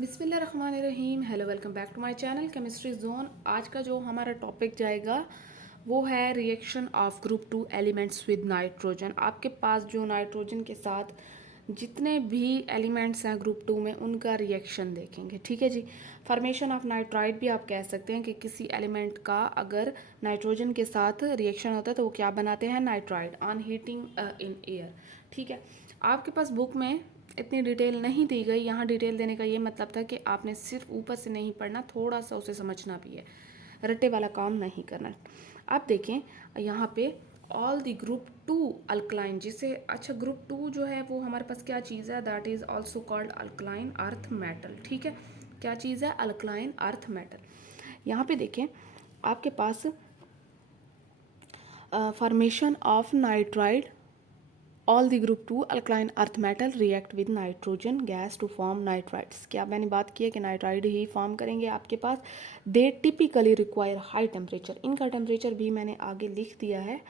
बिस्मिल्लाहिर्रहमानिर्रहीम। Hello, welcome back to my channel chemistry zone. आज का जो हमारा टॉपिक जाएगा वो है reaction of group two elements with nitrogen. आपके पास जो नाइट्रोजन के साथ जितने भी एलिमेंट्स हैं ग्रुप टू में उनका रिएक्शन देखेंगे। ठीक है जी। फॉर्मेशन ऑफ नाइट्राइड भी आप कह सकते हैं कि किसी एलिमेंट का अगर नाइट्रोजन के साथ रिएक्शन होता है तो वो क्या बनाते हैं, nitride on heating in air. ठीक है। आपके पास बुक में इतनी डिटेल नहीं दी गई। यहाँ डिटेल देने का ये मतलब था कि आपने सिर्फ ऊपर से नहीं पढ़ना, थोड़ा सा उसे समझना भी है, रट्टे वाला काम नहीं करना। आप देखें यहाँ पे all the group two alkaline, जिसे अच्छा ग्रुप टू जो है वो हमारे पास क्या चीज़ है, that is also called alkaline earth metal. ठीक है, क्या चीज़ है, अल्कलाइन अर्थ मेटल। यहाँ पे देखें आपके पास formation of nitride, all the group two alkaline earth metal react with nitrogen gas to form nitrides. क्या मैंने बात की है कि नाइट्राइड ही फॉर्म करेंगे आपके पास। They typically require high temperature. इनका टेम्परेचर भी मैंने आगे लिख दिया है,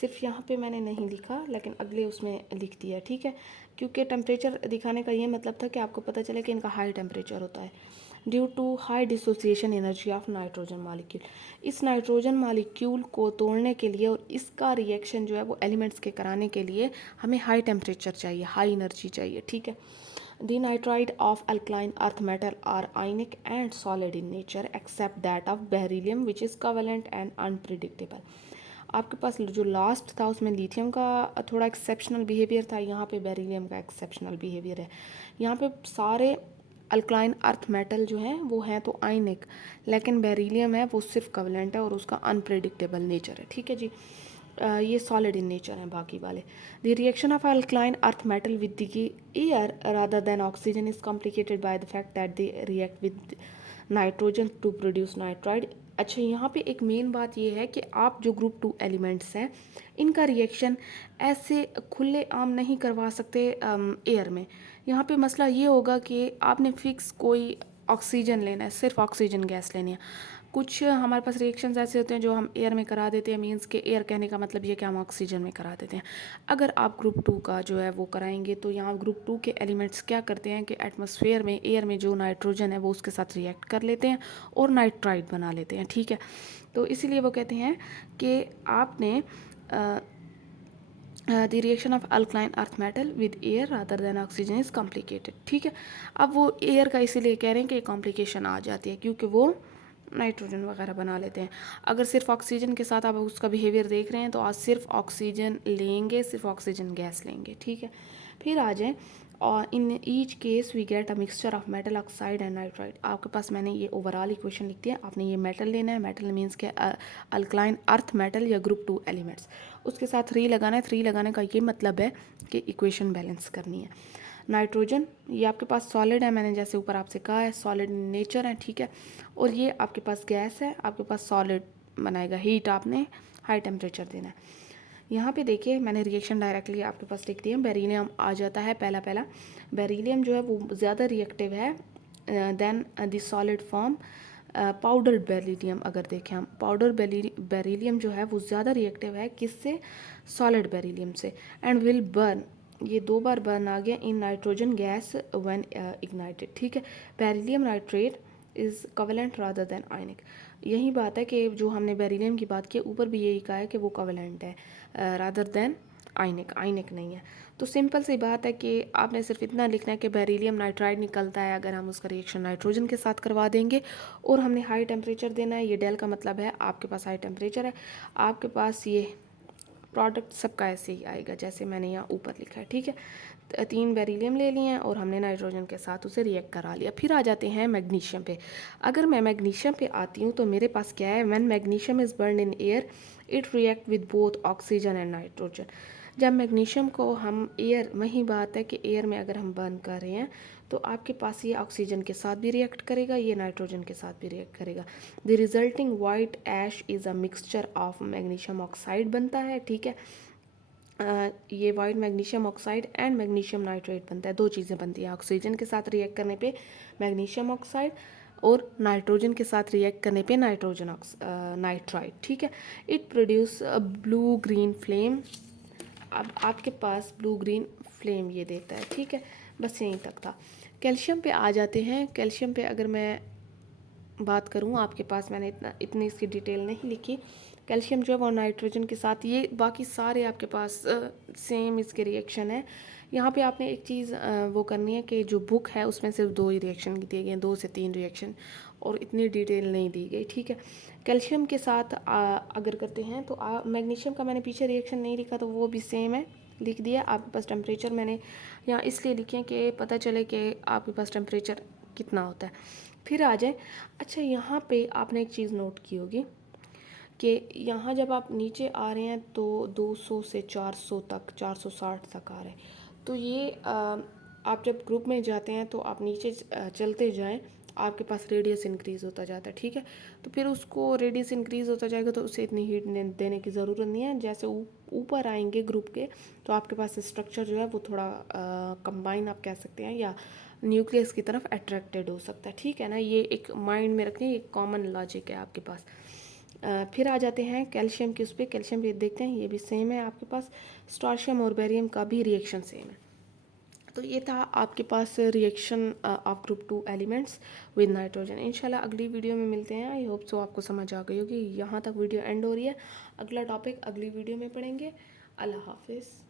सिर्फ यहाँ पे मैंने नहीं लिखा लेकिन अगले उसमें लिख दिया। ठीक है, क्योंकि टेम्परेचर दिखाने का ये मतलब था कि आपको पता चले कि इनका हाई टेम्परेचर होता है due to high dissociation energy of nitrogen molecule. इस नाइट्रोजन मॉलिक्यूल को तोड़ने के लिए और इसका रिएक्शन जो है वो एलिमेंट्स के कराने के लिए हमें हाई टेम्परेचर चाहिए, हाई एनर्जी चाहिए। ठीक है। The nitride of alkaline earth metal are ionic and solid in nature except that of beryllium which is covalent and unpredictable। आपके पास जो लास्ट था उसमें लिथियम का थोड़ा एक्सेप्शनल बिहेवियर था, यहाँ पे बेरिलियम का एक्सेप्शनल बिहेवियर है। यहाँ पे सारे अल्कलाइन अर्थ मेटल जो हैं वो हैं तो आयनिक, लेकिन बेरिलियम है वो सिर्फ कवलेंट है और उसका अनप्रेडिक्टेबल नेचर है। ठीक है जी। ये सॉलिड इन नेचर हैं बाकी वाले। The reaction of alkaline earth metal with the air rather than oxygen is complicated by the fact that they react with nitrogen to produce nitride. अच्छा, यहाँ पे एक मेन बात ये है कि आप जो ग्रुप टू एलिमेंट्स हैं इनका रिएक्शन ऐसे खुले आम नहीं करवा सकते एयर में। यहाँ पे मसला ये होगा कि आपने फिक्स कोई ऑक्सीजन लेना है, सिर्फ ऑक्सीजन गैस लेनी है। कुछ हमारे पास रिएक्शंस ऐसे होते हैं जो हम एयर में करा देते हैं, मीन्स के एयर कहने का मतलब ये कि हम ऑक्सीजन में करा देते हैं। अगर आप ग्रुप टू का जो है वो कराएंगे तो यहाँ ग्रुप टू के एलिमेंट्स क्या करते हैं कि एटमॉस्फेयर में, एयर में जो नाइट्रोजन है वो उसके साथ रिएक्ट कर लेते हैं और नाइट्राइड बना लेते हैं। ठीक है, तो इसीलिए वो कहते हैं कि आपने the reaction of alkaline earth metal with air rather than oxygen is complicated. ठीक है, अब वो एयर का इसीलिए कह रहे हैं कि कॉम्प्लिकेशन आ जाती है क्योंकि वो नाइट्रोजन वगैरह बना लेते हैं। अगर सिर्फ ऑक्सीजन के साथ आप उसका बिहेवियर देख रहे हैं तो आज सिर्फ ऑक्सीजन लेंगे, सिर्फ ऑक्सीजन गैस लेंगे। ठीक है, फिर आ जाएँ और in each case we get a mixture of metal oxide and nitride. आपके पास मैंने ये ओवरऑल इक्वेशन लिख दिया, आपने ये मेटल लेना है। मेटल मीन्स के अल्कलाइन अर्थ मेटल या ग्रुप टू एलिमेंट्स, उसके साथ 3 लगाना है। 3 लगाने का ये मतलब है कि इक्वेशन बैलेंस करनी है। नाइट्रोजन ये आपके पास सॉलिड है, मैंने जैसे ऊपर आपसे कहा है सॉलिड नेचर है। ठीक है, और ये आपके पास गैस है, आपके पास सॉलिड बनाएगा, हीट आपने हाई टेम्परेचर देना है। यहाँ पे देखिए मैंने रिएक्शन डायरेक्टली आपके पास लिख दिया। बेरिलियम आ जाता है पहला। बेरिलियम जो है वो ज़्यादा रिएक्टिव है than the solid form powder beryllium. अगर देखें हम पाउडर बेरिलियम जो है वो ज़्यादा रिएक्टिव है किससे, सॉलिड बेरिलियम से, एंड विल बर्न, ये 2 बार बर्न आ गया in nitrogen gas when ignited. ठीक है, beryllium nitrate is covalent rather than ionic. यही बात है कि जो हमने बेरिलियम की बात की ऊपर भी यही कहा है कि वो कोवेलेंट है रादर देन आयनिक, आयनिक नहीं है। तो सिंपल सी बात है कि आपने सिर्फ इतना लिखना है कि बेरिलियम नाइट्राइड निकलता है अगर हम उसका रिएक्शन नाइट्रोजन के साथ करवा देंगे, और हमने हाई टेम्परेचर देना है। ये डेल का मतलब है आपके पास हाई टेम्परेचर है, आपके पास ये प्रोडक्ट सबका ऐसे ही आएगा जैसे मैंने यहाँ ऊपर लिखा है। ठीक है, 3 बेरिलियम ले लिए हैं और हमने नाइट्रोजन के साथ उसे रिएक्ट करा लिया। फिर आ जाते हैं मैग्नीशियम पे। अगर मैं मैग्नीशियम पे आती हूँ तो मेरे पास क्या है, when magnesium is burn in air it react with both oxygen and nitrogen. जब मैग्नीशियम को हम एयर, वही बात है कि एयर में अगर हम बर्न कर रहे हैं तो आपके पास ये ऑक्सीजन के साथ भी रिएक्ट करेगा, ये नाइट्रोजन के साथ भी रिएक्ट करेगा। The resulting white ash is a mixture of magnesium oxide बनता है। ठीक है, ये white magnesium oxide and magnesium nitrate बनता है। 2 चीज़ें बनती हैं, ऑक्सीजन के साथ रिएक्ट करने पे मैग्नीशियम ऑक्साइड और नाइट्रोजन के साथ रिएक्ट करने पे नाइट्रोजन नाइट्राइड। ठीक है, it produce blue green flame. अब आपके पास ब्लू ग्रीन फ्लेम ये देता है। ठीक है, बस यहीं तक था। कैल्शियम पे आ जाते हैं। कैल्शियम पे अगर मैं बात करूँ, आपके पास मैंने इतनी इसकी डिटेल नहीं लिखी। कैल्शियम जो है वो नाइट्रोजन के साथ, ये बाकी सारे आपके पास सेम इसके रिएक्शन है। यहाँ पे आपने एक चीज़ वो करनी है कि जो बुक है उसमें सिर्फ 2 ही रिएक्शन दिए गए हैं, 2 से 3 रिएक्शन, और इतनी डिटेल नहीं दी गई, ठीक है। कैल्शियम के साथ अगर करते हैं तो मैग्नीशियम का मैंने पीछे रिएक्शन नहीं लिखा, तो वो भी सेम है, लिख दिया आपके पास। टेम्परेचर मैंने यहाँ इसलिए लिखे कि पता चले कि आपके पास टेम्परेचर कितना होता है। फिर आ जाए, अच्छा यहाँ पे आपने एक चीज़ नोट की होगी कि यहाँ जब आप नीचे आ रहे हैं तो 200 से 400 तक, 460 तक आ रहे हैं। तो ये आप जब ग्रुप में जाते हैं तो आप नीचे चलते जाएं, आपके पास रेडियस इंक्रीज़ होता जाता है, ठीक है। तो फिर उसको रेडियस इंक्रीज़ होता जाएगा तो उसे इतनी हीट देने की ज़रूरत नहीं है। जैसे ऊपर आएंगे ग्रुप के तो आपके पास स्ट्रक्चर जो है वो थोड़ा कंबाइन आप कह सकते हैं, या न्यूक्लियस की तरफ अट्रैक्टेड हो सकता है, ठीक है ना। ये एक माइंड में रखें, एक कॉमन लॉजिक है आपके पास। फिर आ जाते हैं कैल्शियम के उस पर। कैल्शियम भी देखते हैं, ये भी सेम है आपके पास। स्ट्रोंशियम और बेरियम का भी रिएक्शन सेम है। तो ये था आपके पास reaction of group 2 elements with nitrogen. इंशाल्लाह अगली वीडियो में मिलते हैं। आई होप सो आपको समझ आ गई होगी। यहाँ तक वीडियो एंड हो रही है, अगला टॉपिक अगली वीडियो में पढ़ेंगे। अल्लाह हाफिज़।